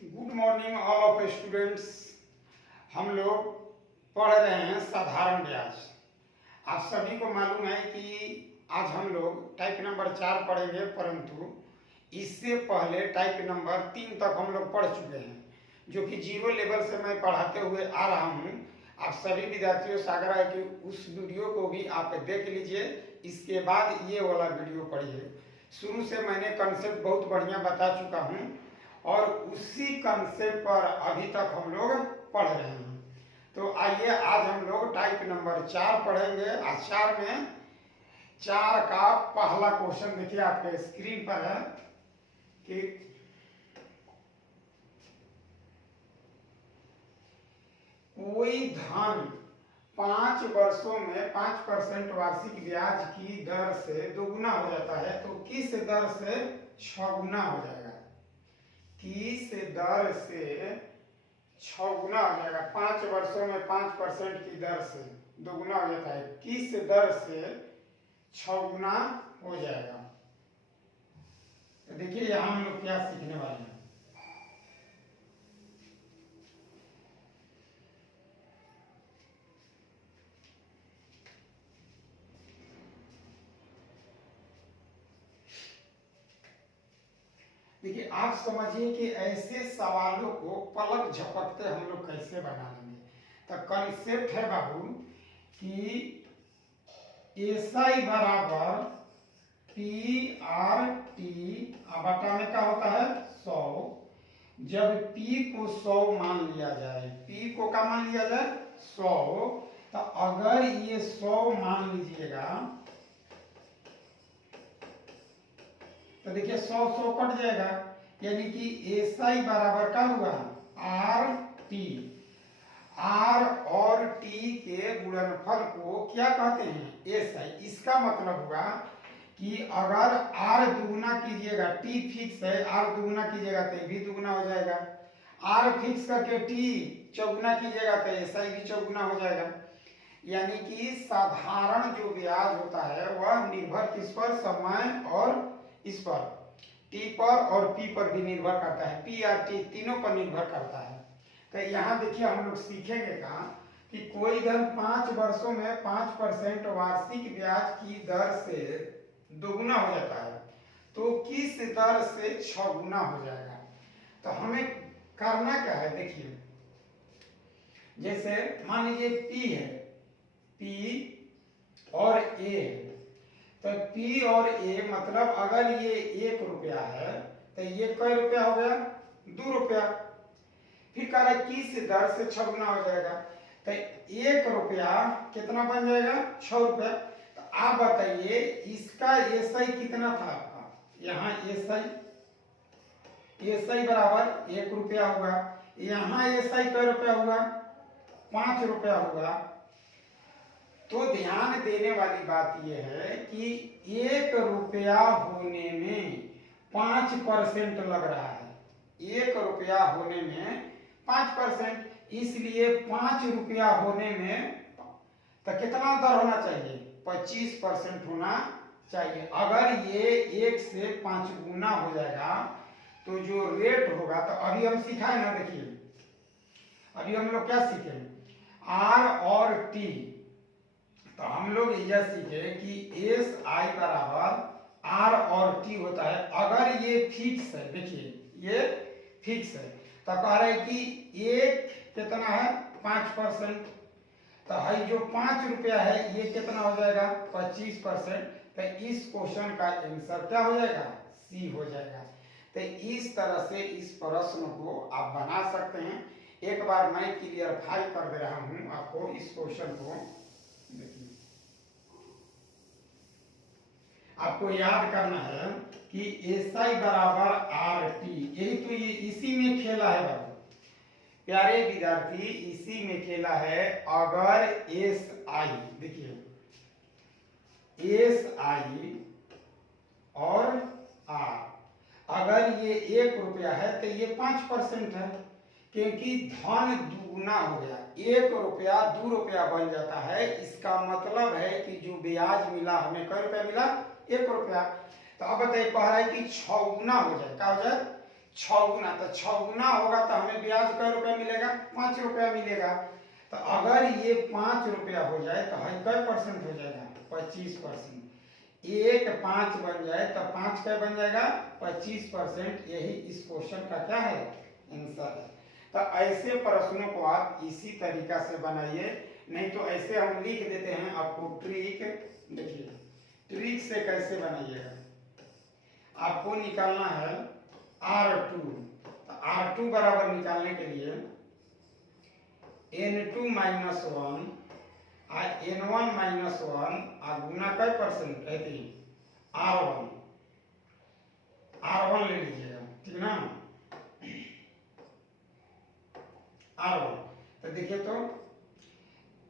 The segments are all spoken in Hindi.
Good morning all of students. हम लोग पढ़ रहे हैं साधारण ब्याज। आप सभी को मालूम है कि आज हम लोग टाइप नंबर 4 पढ़ेंगे, परंतु इससे पहले टाइप नंबर 3 तक हम लोग पढ़ चुके हैं, जो कि जीरो लेवल से मैं पढ़ाते हुए आ रहा हूँ। आप सभी विद्यार्थियों से आग्रह है कि उस वीडियो को भी आप देख लीजिए, इसके बाद ये वाला वीडियो पढ़िए। शुरू से मैंने कंसेप्ट बहुत बढ़िया बता चुका हूँ और उसी कंसेप्ट पर अभी तक हम लोग पढ़ रहे हैं। तो आइए आज हम लोग टाइप नंबर 4 पढ़ेंगे। आज 4 में 4 का पहला क्वेश्चन देखिए आपके स्क्रीन पर है कि कोई धन 5 वर्षों में 5% वार्षिक ब्याज की दर से दोगुना हो जाता है, तो किस दर से 6 गुना हो जाएगा? किस दर से 6 गुना हो जाएगा? 5 वर्षों में 5% की दर से दोगुना हो जाता है, किस दर से 6 गुना हो जाएगा? तो देखिए यहां हम लोग क्या सीखने वाले हैं। देखिए आप समझिए कि ऐसे सवालों को पलक झपकते हम लोग कैसे बना लेंगे। तो कंसेप्ट है बाबू कि एसआई बराबर पी आर टी बटा में क्या होता है 100। जब पी को 100 मान लिया जाए, पी को क्या मान लिया जाए 100, तो अगर ये 100 मान लीजिएगा तो देखिए 100 कट जाएगा, यानी कि एसआई बराबर क्या हुआ आर टी। आर और टी के गुणनफल को क्या कहते हैं एसआई। इसका मतलब हुआ कि अगर आर दुगुना कीजिएगा, टी फिक्स है, आर दुगुना कीजिएगा तो भी दुगुना हो जाएगा। आर फिक्स करके टी चौगुना कीजिएगा तो एसआई भी चौगुना हो जाएगा। यानी कि साधारण जो ब्याज होता है वह निर्भर किस पर, समय और इस पर टी पर और पी पर भी निर्भर करता है, पी और टी तीनों पर निर्भर करता है। तो यहाँ देखिए हम लोग सीखेंगे कहा कि कोई धन 5 वर्षों में 5% वार्षिक ब्याज की दर से दोगुना हो जाता है, तो किस दर से 6 गुना हो जाएगा? तो हमें करना क्या है, देखिए जैसे मान लीजिए पी है, पी और ए है, तो P और A मतलब अगर ये 1 रुपया है तो ये कै रुपया हो गया 2 रुपया। फिर कह रहा है किस दर से 6 गुना हो जाएगा, तो 1 रुपया कितना बन जाएगा 6 रुपया। तो आप बताइए इसका एसआई कितना था आपका, यहाँ एसआई बराबर 1 रुपया होगा, यहाँ एसआई कै रुपया हुआ 5 रुपया होगा। तो ध्यान देने वाली बात यह है कि 1 रुपया होने में 5% लग रहा है, 1 रुपया होने में 5%, इसलिए 5 रुपया होने में तो कितना दर होना चाहिए 25% होना चाहिए। अगर ये 1 से 5 गुना हो जाएगा तो जो रेट होगा, तो अभी हम सिखाए ना, देखिए अभी हम लोग क्या सीखे आर और टी। तो हम लोग यह सीखे कि एस आई बराबर आर और टी होता है। अगर ये फिक्स है, देखिए ये फिक्स है, तो कह रहे हैं कि एक कितना है 5%, तो है जो 5 रुपया है ये कितना हो जाएगा 25%। तो इस क्वेश्चन का आंसर क्या हो जाएगा सी हो जाएगा। तो इस तरह से इस प्रश्न को आप बना सकते हैं। एक बार मैं क्लियरफाई कर दे रहा हूं आपको इस क्वेश्चन को। देखिए आपको याद करना है कि एसआई बराबर आर टी, यही तो ये इसी में खेला है बाबू प्यारे विद्यार्थी, इसी में खेला है। अगर एस आई, देखिए एस आई और आर, अगर ये 1 रुपया है तो ये 5% है, क्योंकि धन दुगुना हो गया, 1 रुपया 2 रुपया बन जाता है। इसका मतलब है कि जो ब्याज मिला हमें कै रुपया मिला 1 रुपया। तो अब बताइए कह रहा है कि 6 गुना हो जाए, क्या हो जाए 6 गुना, तो 6 गुना होगा तो हमें ब्याज कै रुपया मिलेगा? 5 रुपया मिलेगा। तो अगर ये 5 रुपया हो जाए तो है कै परसेंट हो जाएगा? 25%। 1 5 बन जाए तो 5 क्या बन जाएगा? 25%। यही इस क्वेश्चन का क्या है? आंसर है। तो ऐसे प्रश्नों को आप इसी तरीका से बनाइए, नहीं तो ऐसे हम लिख देते हैं आपको ट्रिक। देखिए ट्रिक से कैसे बनाइएगा, आपको निकालना है R2। तो R2 बराबर निकालने के लिए N2 माइनस 1 N1 माइनस 1 गुना कै परसेंट है? R1 ले लीजिएगा, ठीक ना? R1। तो देखिए तो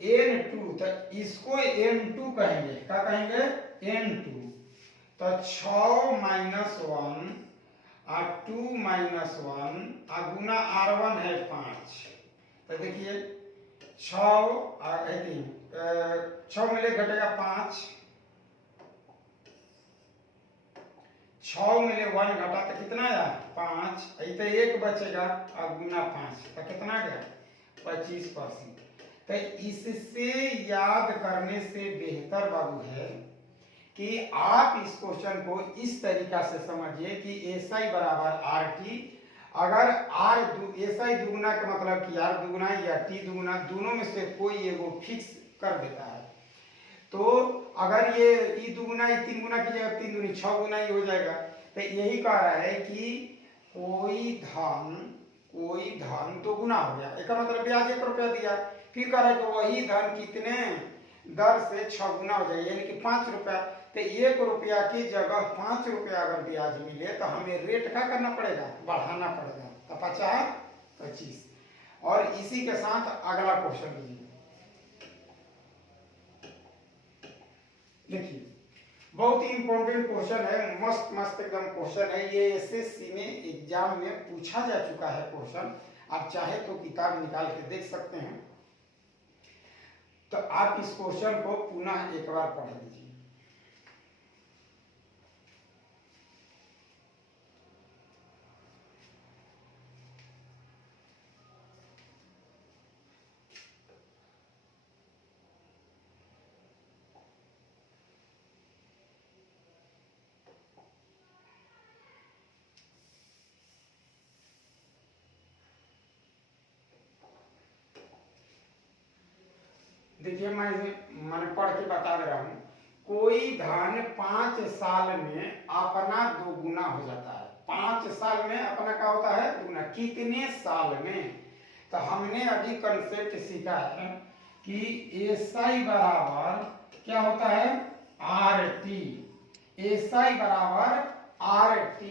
N2, तो इसको N2 कहेंगे। क्या कहेंगे? N2। तो 6 माइनस 1 और 2 माइनस 1 गुना R1 है 5। तो देखिए 6 में ले घटेगा 5, 6 में ले 1 घटा तो कितना आया? 5। तो 1 बचेगा और गुना 5 तो कितना गया? 25%। तो इससे याद करने से बेहतर बाबू है कि आप इस क्वेश्चन को इस तरीका से समझिए कि SI बराबर RT। अगर SI दुगुना का मतलब कि R दुगुना या T दुगुना, दोनों में से कोई एगो फिक्स कर देता है। तो अगर ये E दुगुना 3 गुना की जगह 3 दूनी 6 गुना ही हो जाएगा। तो यही कह रहा है कि कोई धन 2 गुना हो गया, इसका मतलब ब्याज 1 रुपया दिया। फिर कह रहा है कि वही धन कितने दर से 6 गुना हो जाएगा, यानी कि 5 रुपया। तो 1 रुपया की जगह 5 रुपया अगर ब्याज मिले तो हमें रेट क्या करना पड़ेगा? बढ़ाना पड़ेगा। तो 50 25। और इसी के साथ अगला क्वेश्चन लीजिए। देखिए बहुत ही इंपॉर्टेंट क्वेश्चन है, मस्त एकदम क्वेश्चन है ये। SSC में एग्जाम में पूछा जा चुका है क्वेश्चन। आप चाहे तो किताब निकाल के देख सकते हैं। तो आप इस क्वेश्चन को पुनः एक बार पढ़ लीजिए। देखिए मैंने पढ़ के बता दे रहा हूं। कोई धन 5 साल में अपना 2 गुना हो जाता है। 5 साल में अपना क्या होता है? दुगुना। कितने साल में? तो हमने अभी कंसेप्ट सीखा है कि SI बराबर क्या होता है? RT। SI बराबर RT।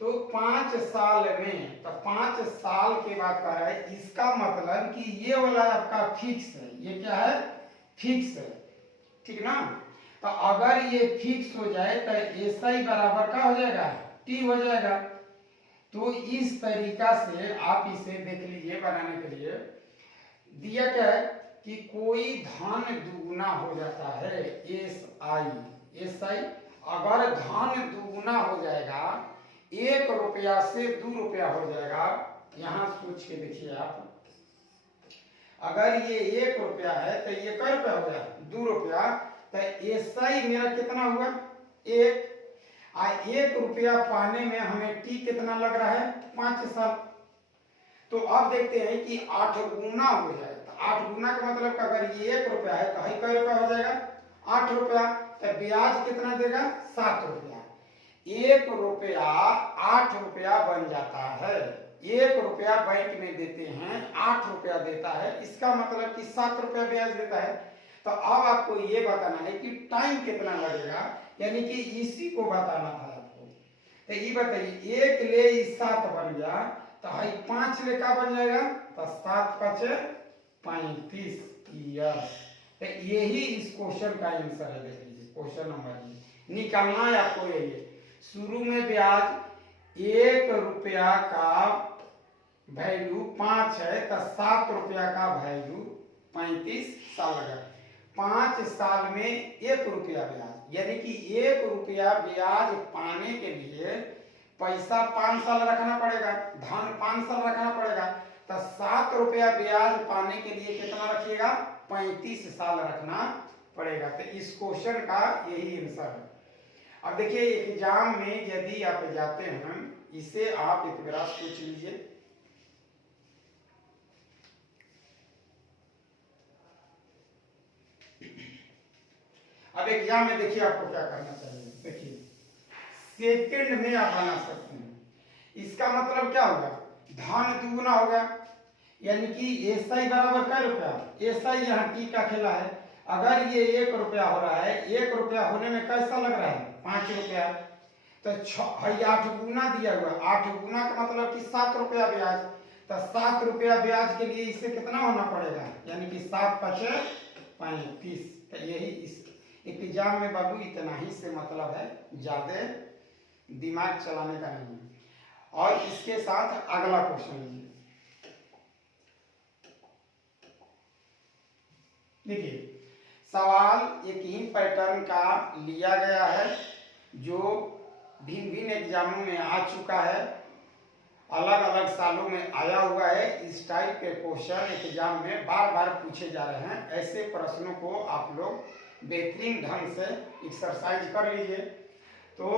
तो 5 साल में, तो 5 साल के बाद कह रहा है, इसका मतलब कि ये वाला आपका फिक्स है। ये क्या है? फिक्स है, ठीक ना? तो अगर ये फिक्स हो जाए तो SI बराबर क्या हो जाएगा? T हो जाएगा। तो इस तरीका से आप इसे देख लीजिए बनाने के लिए। दिया क्या है कि कोई धन दुगुना हो जाता है, SI। अगर धन दुगुना हो जाएगा, 1 रुपया से 2 रुपया हो जाएगा। यहां सोच के देखिए आप, अगर ये 1 रुपया है तो ये कै रुपया हो गया? 2 रुपया। तो SI मेरा कितना हुआ? 1। 1 रुपया पाने में हमें T कितना लग रहा है? 5 साल। तो अब देखते हैं कि 8 गुना हो जाए। तो 8 गुना का मतलब कि अगर ये 1 रुपया है तो कै रुपया हो जाएगा? 8 रुपया। तो ब्याज कितना देगा? 7 रुपया। 1 रुपया 8 रुपया बन जाता है। 1 रुपया बैंक में देते हैं, 8 रुपया देता है, इसका मतलब कि 7 रुपया ब्याज देता है। तो अब आपको ये बताना है कि टाइम कितना लगेगा, यानी कि इसी को बताना था आपको। तो ये बताइए, 1 ले 7 बन गया, तो 5 ले का बन जाएगा? तो 7 5 35 ईयर। तो यही इस क्वेश्चन का आंसर है। देख लीजिए क्वेश्चन नंबर निकालना है आपको। यही शुरू में ब्याज 1 रुपया का वैल्यू 5 है, तो 7 रुपया का वैल्यू 35 साल लगा। 5 साल में 1 रुपया ब्याज, यानी कि 1 रुपया ब्याज पाने के लिए पैसा 5 साल रखना पड़ेगा, धन 5 साल रखना पड़ेगा, तो 7 रुपया ब्याज पाने के लिए कितना रखिएगा, 35 साल रखना पड़ेगा। तो इस क्वेश्चन का यही आंसर है। अब देखिए एग्जाम में यदि आप जाते हैं, इसे आप एक बार सोच लीजिए। अब एग्जाम में देखिए आपको क्या करना चाहिए। देखिए सेकंड में आप बना सकते हैं। इसका मतलब क्या होगा, धन दुगुना होगा, यानी कि एसआई बराबर क्या रुपया, एसआई यहाँ टी का खेला है। अगर ये 1 रुपया हो रहा है, 1 रुपया होने में कैसा लग रहा है, 5 रुपया, तो 8 गुना दिया हुआ, 8 गुना का मतलब कि 7 रुपया ब्याज। तो 7 रुपया ब्याज के लिए इससे कितना होना पड़ेगा, यानी कि 7 पचे 35। तो यही इस एग्जाम में बाबू इतना ही से मतलब है, ज्यादा दिमाग चलाने का नहीं है। और इसके साथ अगला क्वेश्चन लीजिए। देखिए सवाल एक ही पैटर्न का लिया गया है, जो भिन्न भिन्न एग्जामों में आ चुका है, अलग अलग सालों में आया हुआ है। इस टाइप के क्वेश्चन एग्जाम में बार बार पूछे जा रहे हैं। ऐसे प्रश्नों को आप लोग बेहतरीन ढंग से एक्सरसाइज कर लीजिए। तो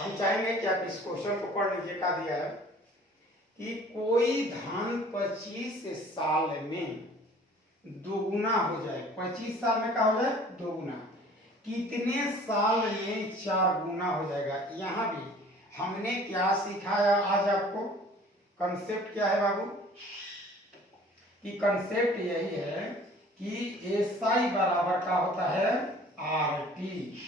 हम चाहेंगे कि आप इस क्वेश्चन को पढ़ लीजिए। क्या दिया है कि कोई धन 25 साल में दोगुना हो जाए, 25 साल में क्या हो जाए, दोगुना, कितने साल में 4 गुना हो जाएगा। यहाँ भी हमने क्या सिखाया आज आपको, कंसेप्ट क्या है बाबू, कि कंसेप्ट यही है कि एसआई बराबर का होता है आर टी।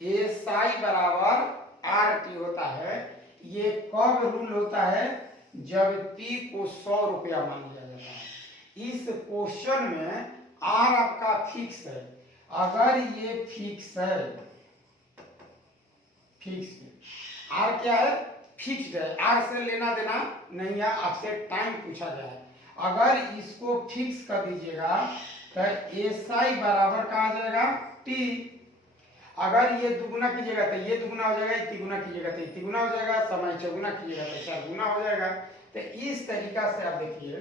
एसआई बराबर आर टी होता है। ये कब रूल होता है, जब पी को 100 रुपया मान लिया जाता है। इस क्वेश्चन में आर आपका फिक्स है। अगर ये फिक्स है, फिक्स आर क्या है, फिक्स्ड है, आर से लेना देना नहीं है, आपसे टाइम पूछा जाए। अगर इसको फिक्स कर दीजिएगा तो एसआई बराबर का आ जाएगा टी। अगर ये दुगुना कीजिएगा तो ये दुगुना हो जाएगा, तिगुना कीजिएगा तो तिगुना हो जाएगा, समय चौगुना कीजिएगा तो 4 गुना हो जाएगा। तो इस तरीका से आप देखिए,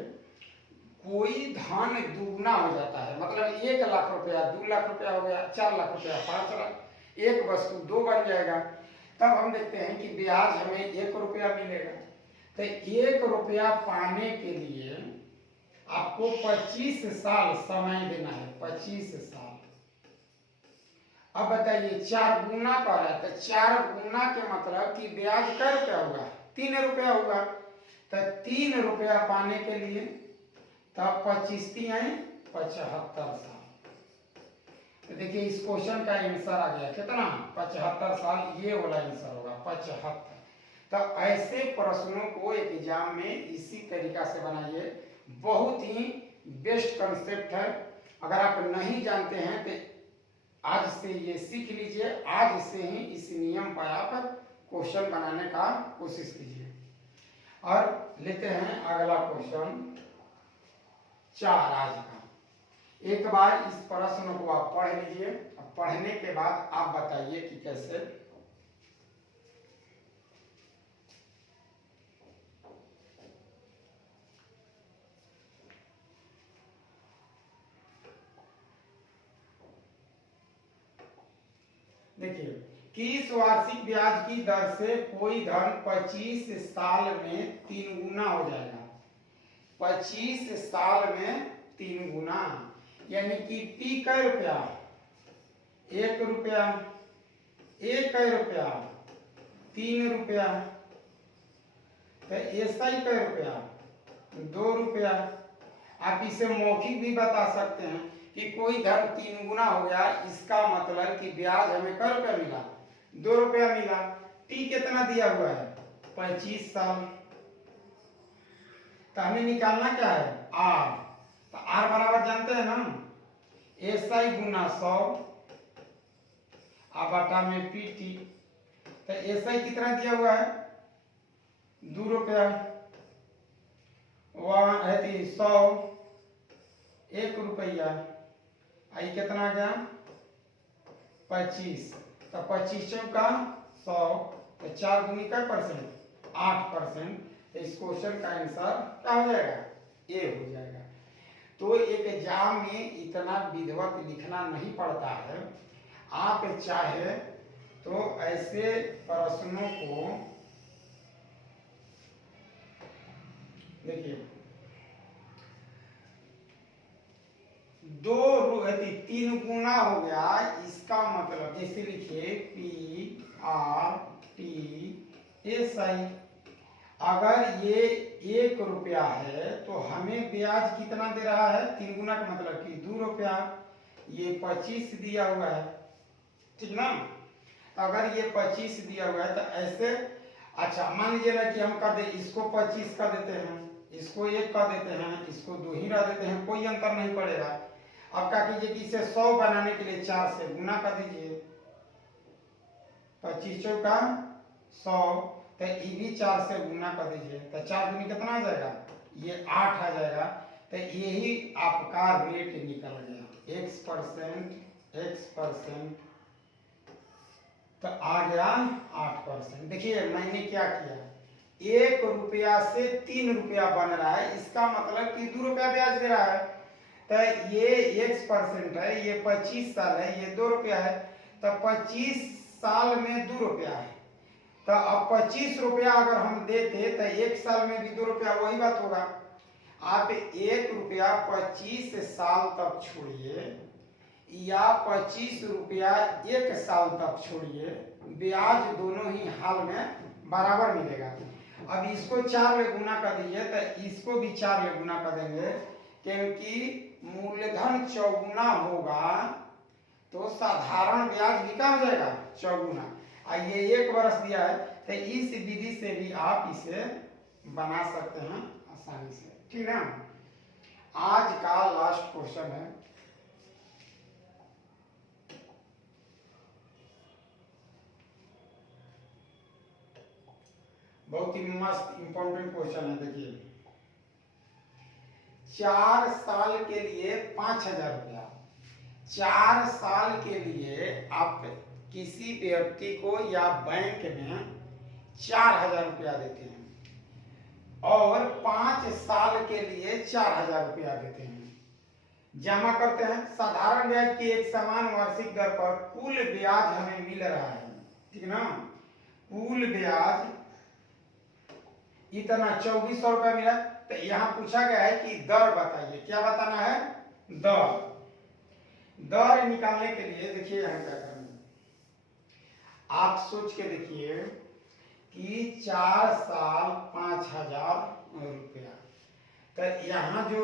कोई धन दुगुना हो जाता है, मतलब 1 लाख रुपया 2 लाख रुपया हो गया, 4 लाख रुपया 5 लाख, एक वस्तु 2 बन जाएगा। तब हम देखते हैं कि ब्याज हमें 1 रुपया मिलेगा। तो 1 रुपया पाने के लिए आपको 25 साल समय देना है, 25 साल। अब बताइए 4 गुना कर रहा है, तो 4 गुना के मतलब कि ब्याज क्या रुपया हुआ, 3 रुपया हुआ। तो 3 रुपया पाने के लिए तब 25 आई 75 साल। तो देखिए इस क्वेश्चन का आंसर आ गया कितना, 75 साल। ये वाला आंसर होगा 75। तो ऐसे प्रश्नों को एग्जाम में इसी तरीका से बनाइए। बहुत ही बेस्ट कंसेप्ट है। अगर आप नहीं जानते हैं तो आज से ये सीख लीजिए। आज से ही इस नियम पर आप क्वेश्चन बनाने का कोशिश कीजिए। और लेते हैं अगला क्वेश्चन 4 आज का। एक बार इस प्रश्न को आप पढ़ लीजिए। पढ़ने के बाद आप बताइए कि कैसे। देखिए, किस वार्षिक ब्याज की दर से कोई धन 25 साल में 3 गुना हो जाएगा। 25 साल में 3 गुना, यानी कि पी कै रुपया, 1 रुपया, एक कै रुपया, 3 रुपया। तो एसआई कै रुपया, 2 रुपया। आप इसे मौखिक भी बता सकते हैं कि कोई धन 3 गुना हो गया, इसका मतलब कि ब्याज हमें कै रुपया मिला, 2 रुपया मिला। टी कितना दिया हुआ है, 25 साल। तो हमें निकालना क्या है, आर। तो आर बराबर जानते हैं ना, एसआई गुना 100 बटा में पीटी। तो एसआई कितना दिया हुआ है, 2 रुपया, वहां है 100, 1 रुपया। आई कितना गया, 25। तो 25 का 100, तो 4 दूनी का परसेंट 8%। तो इस क्वेश्चन का आंसर क्या हो जाएगा? ए हो जाएगा। तो एक एग्जाम में इतना विधिवत लिखना नहीं पड़ता है। आप चाहे तो ऐसे प्रश्नों को देखिए 3 गुना हो गया, इसका मतलब जैसे लिखिए PRTSI। अगर ये 1 रुपया है तो हमें ब्याज कितना दे रहा है? 3 गुना का मतलब कि 2 रुपया। ये 25 दिया हुआ है, ठीक ना? अगर ये 25 दिया हुआ है तो ऐसे, अच्छा मान लीजिए ना कि हम कर दे, इसको 25 का देते हैं, इसको 1 का देते हैं, इसको 2 ही रह देते हैं, कोई अंतर नहीं पड़ेगा। अब क्या कीजिए कि इसे 100 बनाने के लिए 4 से गुना कर दीजिए। 25 चौका 100, तो ये भी 4 से गुना कर दीजिए। तो 4 दूनी कितना आ जाएगा? ये 8 आ जाएगा। तो यही आपका रेट निकल गया, x%, तो आ गया 8%। देखिए मैंने क्या किया, 1 रुपया से 3 रुपया बन रहा है, इसका मतलब कि 2 रुपया ब्याज दे रहा है। तो ये x% है, ये 25 साल है, ये 2 रुपया है। तो 25 साल में 2 रुपया है। तो अब 25 रुपया अगर हम देते तो 1 साल में भी 2 रुपया, वही बात होगा। आप 1 रुपया 25 साल तक छोड़िए या 25 रुपया 1 साल तक छोड़िए, ब्याज दोनों ही हाल में बराबर मिलेगा। अब इसको 4 में गुना कर दीजिए तो इसको भी 4 में गुना कर देंगे, क्योंकि मूलधन चौगुना होगा तो साधारण ब्याज भी क्या हो जाएगा? चौगुना। ये 1 वर्ष दिया है, तो इस विधि से भी आप इसे बना सकते हैं आसानी से, ठीक है। आज का लास्ट क्वेश्चन है, बहुत ही मस्त इंपॉर्टेंट क्वेश्चन है। देखिए 4 साल के लिए 5000 रुपया, 4 साल के लिए आप किसी व्यक्ति को या बैंक में 4000 रुपया देते हैं और 5 साल के लिए 4000 रुपया देते हैं। जमा करते हैं, साधारण ब्याज की एक समान वार्षिक दर पर कुल ब्याज हमें मिल रहा है, ठीक ना? कुल ब्याज इतना 2400 रुपया मिला। तो यहाँ पूछा गया है कि दर बताइए, क्या बताना है? दर। दर निकालने के लिए देखिए यहाँ क्या करना है, आप सोच के देखिए कि 4 साल 5000 रुपया। तो यहाँ जो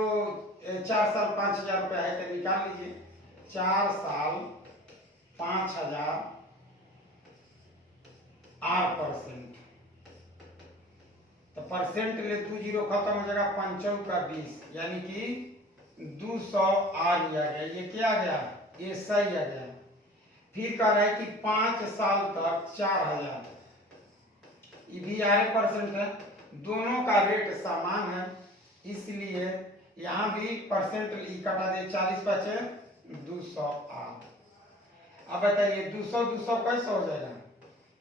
4 साल 5000 रुपया है तो निकाल लीजिए। 4 साल 5000 8%, तो परसेंट ले 2 जीरो खत्म हो जाएगा, 5 का 20, यानी कि 200 आ गया। ये क्या आ गया? ये सही आ गया। फिर कह रहा है कि 5 साल तक 4000, ये भी 8% है, दोनों का रेट समान है, इसलिए यहाँ भी परसेंट कटा दे, 40 बचे 200 आर। अब बताइए 200 कैसे हो जाएगा?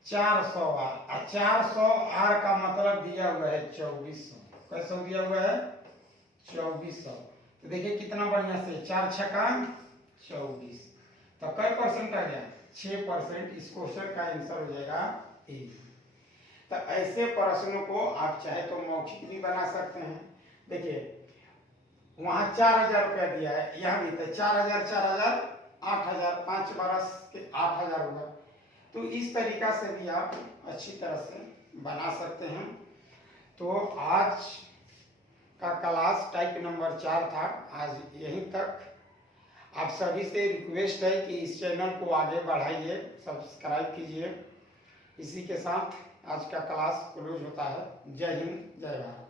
400 आर। 400 आर का मतलब दिया हुआ है 2400। कैसे दिया हुआ है? 2400। तो देखिए कितना बढ़िया से 4 छक्का 24, तो कै परसेंट आ गया? 6%। इस क्वेश्चन का आंसर हो जाएगा ए। तो ऐसे प्रश्नों को आप चाहे तो मौखिक भी बना सकते हैं। देखिए वहां 4000 रुपया दिया है, यहाँ भी तो 4000 4000 8000, 5 बरस के 8000 होगा। तो इस तरीका से भी आप अच्छी तरह से बना सकते हैं। तो आज का क्लास टाइप नंबर 4 था, आज यहीं तक। आप सभी से रिक्वेस्ट है कि इस चैनल को आगे बढ़ाइए, सब्सक्राइब कीजिए। इसी के साथ आज का क्लास क्लोज होता है। जय हिंद, जय भारत।